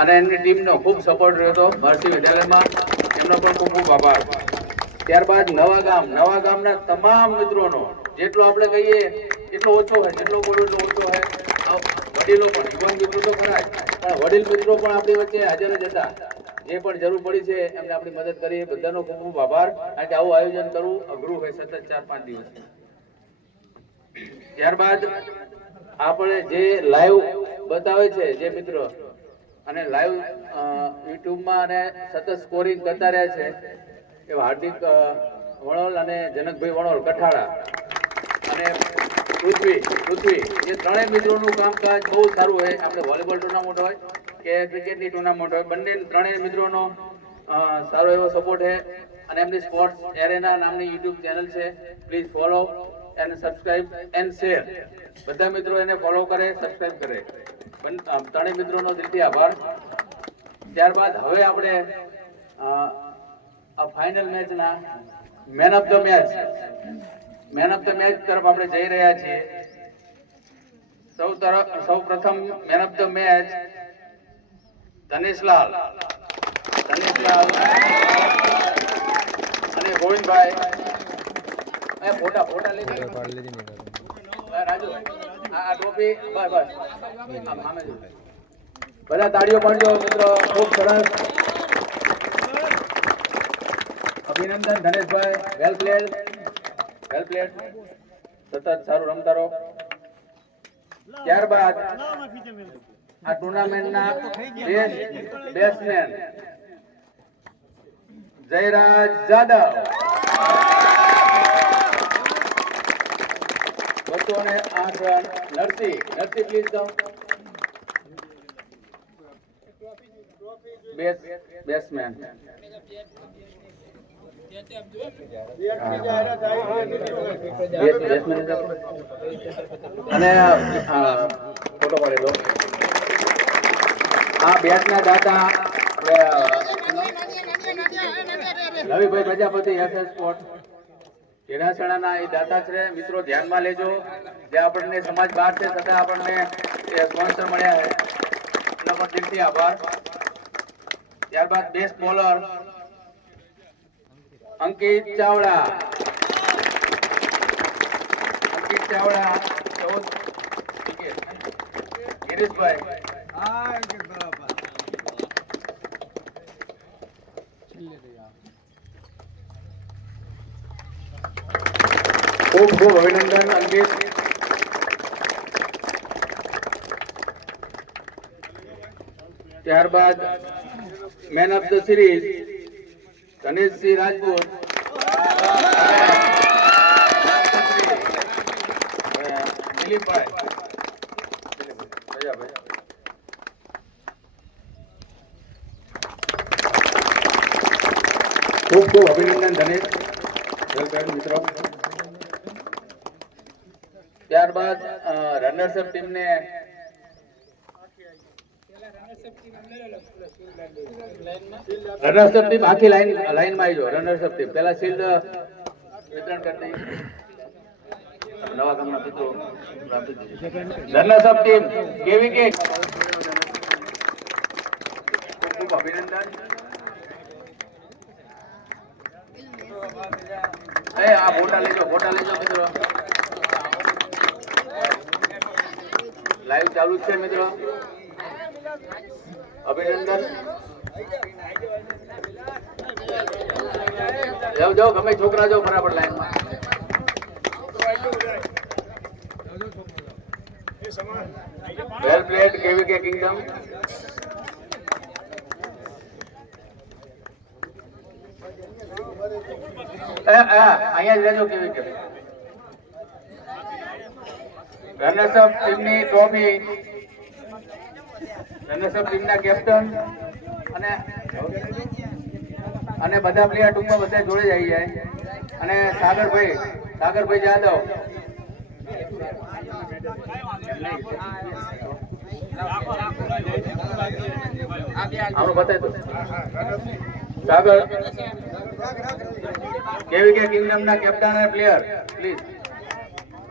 અને એમની ટીમનો ખૂબ સપોર્ટ રહ્યો હતો મહર્ષિ વિદ્યાલયમાં, એમનો પણ ખૂબ ખૂબ આભાર. ત્યારબાદ નવા ગામના તમામ મિત્રોનો જેટલો આપણે કહીએ એટલો ઓછો હોય, જેટલો બોલું એટલો ઓછો હોય. વડીલો પણ યુવાન મિત્રો તો ખરા, પણ વડીલ મિત્રો પણ આપણી વચ્ચે હાજર જ હતા. જે પણ જરૂર પડી છે એમને આપણી મદદ કરી, બધાનો ખૂબ ખૂબ આભાર. કારણ કે આવું આયોજન કરવું અઘરું હોય સતત 4-5 દિવસ. ત્યારબાદ આપણે જે લાઈવ બતાવે છે જે મિત્રો, અને લાઈવ યુટ્યુબમાં અને સતત સ્કોરિંગ કરતા રહ્યા છે એવા હાર્દિક વણોલ અને જનકભાઈ વણોલ કઠાળા અને પૃથ્વી, એ ત્રણેય મિત્રોનું કામકાજ બહુ સારું હોય. આપણે વોલીબોલ ટુર્નામેન્ટ હોય કે ક્રિકેટની ટુર્નામેન્ટ હોય, બંને ત્રણેય મિત્રોનો સારો એવો સપોર્ટ છે. અને એમની સ્પોર્ટ્સ એરેના નામની યુટ્યુબ ચેનલ છે, please follow and subscribe and share. બધા મિત્રો એને ફોલો કરે, સબસ્ક્રાઇબ કરે. ત્રણેય મિત્રોનો દિલથી આભાર. ત્યારબાદ હવે આપણે આ ફાઇનલ મેચના મેન ઓફ ધ મેચ તરફ આપણે જઈ રહ્યા છીએ. સૌ પ્રથમ મેન ઓફ ધ મેચ ધનેશલાલ અને ગોવિંદભાઈ. ફોટા લઈ રાજુ, આ ટોપી બસ બધા તાળીઓ પાડજો મિત્રો. ખૂબ સરસ, અભિનંદન ધનેશભાઈ, વેલ પ્લેડ. સતત સારું રમતા રહો. ત્યારબાદ આ ટુર્નામેન્ટના batsman Jayraj Jadhav 208 run. Narsinh please જાઓ. બેટ્સમેન અને ફોટો પાડી દો. આ બેટના દાતા રવિભાઈ પ્રજાપતિ, એસએસ સ્પોર્ટ કેડાસણાના એ દાતા છે. મિત્રો ધ્યાનમાં લેજો, જે આપણને સમાજ બહાર છે છતાં આપણને સ્પોન્સર મળ્યા છે, એનો પણ દિલથી આભાર. ત્યારબાદ best bowler Ankit Chavda 14 wicket. ગિરીશભાઈ ખૂબ અભિનંદન અંકિત. ત્યારબાદ man of the series Ganeshsinh Rajput દિલીપભાઈ. ખૂબ અભિનંદન ધનેશ, મિત્રો. ત્યારબાદ રનર્સઅપ ટીમને આખી લાઈનમાં આવી જાઓ. રનર્સઅપ ટીમ પહેલા શિલ્ડ વિતરણ કરતી નવા ગામના મિત્રો. રનર્સઅપ ટીમ કેવીકે ખૂબ અભિનંદન. આ ફોટા લેજો મિત્રો. લાઈવ ચાલુ છે મિત્રો. અભિનંદન. જાઓ ગમે છોકરા જાઓ બરાબર લાઈનમાં. વેલ પ્લેડ કેવીકે કિંગડમ. અહીંયા જ રહેજો કેવીકે. રનર્સઅપ ટીમની ટ્રોફી રનર્સઅપ ટીમના કેપ્ટન અને બધા પ્લેયર ટૂંકમાં બધા જોડે જ આવી જાય. અને સાગરભાઈ જાદવ આપણું બતાવી દો. સાગર કેવીકે કિંગડમના કેપ્ટન અને પ્લેયર પ્લીઝ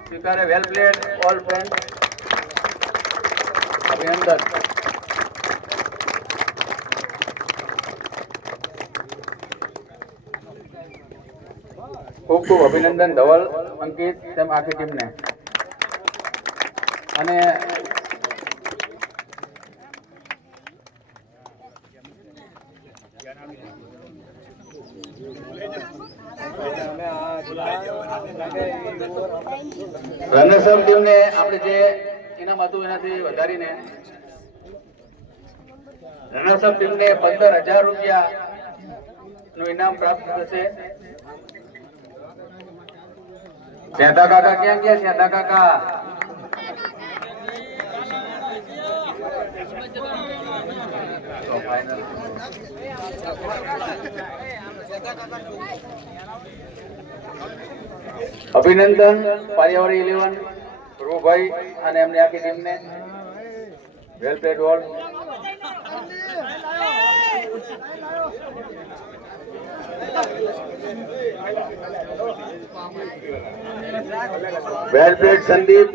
સ્વીકારે. વેલ પ્લેડ ઓલ ફ્રેન્ડ. અભિનંદન. ખૂબ ખૂબ અભિનંદન ધવલ, અંકિત તેમ આખી ટીમને. અને રનર્સઅપ ટીમને આપણે જે ઇનામ હતું એનાથી વધારીને રનર્સઅપ ટીમને 15,000 રૂપિયા નું ઇનામ પ્રાપ્ત થશે. સેતા કાકા ક્યાં ગયા? સેતા કાકા અભિનંદન પારિયાવાડી 11 ધ્રુવભાઈ અને એમની આખી ટીમને. વેલ પ્લેડ ઓલ. વેલ પ્લેડ સંદીપ.